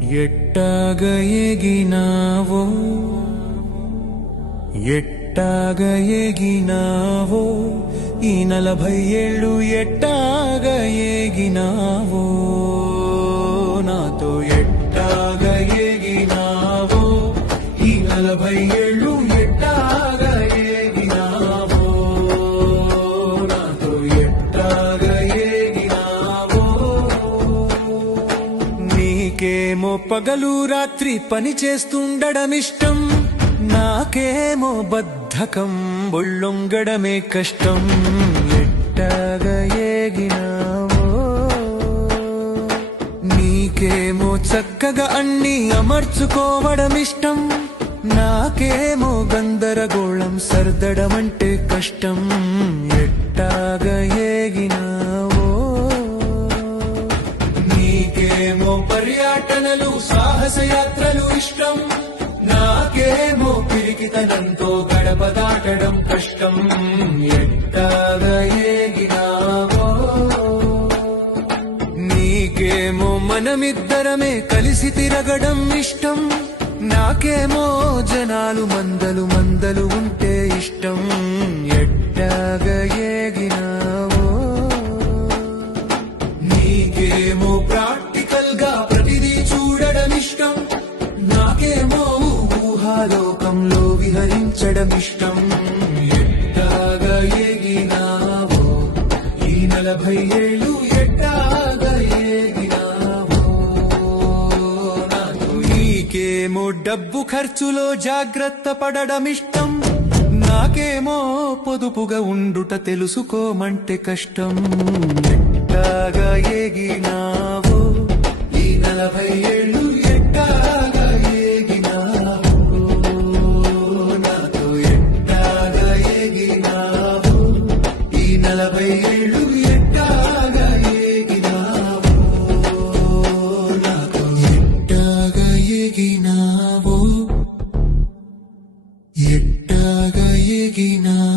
ఎట్టాగ ఎగినావో ఎట్టాగ ఎగినావో ఈ 40 ఏళ్ళు ఎట్టాగ ఎగినావో నాతో ఎట్టాగ ఎగినావో ఈ 40 ఏళ్ళు ఎట్టాగ ఎగినావో నాతో ఎట్టాగ ఎగినావో నీకేమో పగలు రాత్రి పని చేస్తుండడమిష్టం నాకేమో బద్ధకం బొళ్ళొంగడమే కష్టం ఎట్టాగ ఎగినావో నీకేమో చక్కగా అన్నీ అమర్చుకోవడమిష్టం నాకేమో గందరగోళం సర్దడమంటే కష్టం ఎట్టాగ ఎగినావో నీకేమో పర్యటనలు సాహసయాత్రలు ఇష్టం నాకేమో పిరికితనంతో గడప దాటడం కష్టం ఎట్టాగ ఎగినావో నీకేమో మనమిద్దరమే కలిసి తిరగడం ఇష్టం నాకేమో జనాలు మందలు ఉంటే ఇష్టం ఎట్టాగ ఎగినావో నీకేమో ప్రాక్టికల్ గా ప్రతిదీ చూడడం ఇష్టం నాకేమో ఊహాలోకంలో విహరించడం ఇష్టం ఎట్టాగ ఎగినావో ఈ 40 ఏళ్ళు ఎట్టాగ ఎగినావో నాకు నీకేమో డబ్బు ఖర్చులో జాగ్రత్త పడడం ఇష్టం నాకేమో పొదుపుగా ఉండుట తెలుసుకోమంటే కష్టం ఎట్టాగ ఎగినావో ఈ 40 ఏళ్ళు ఎట్టాగ ఎగినావో నాతో ఎట్టాగ ఎగినావో ఈ 40 ఏళ్ళు ఎట్టాగ ఎగినావో నాతో ఎట్టాగ ఎగినావో ఎట్టాగ ఎగినావో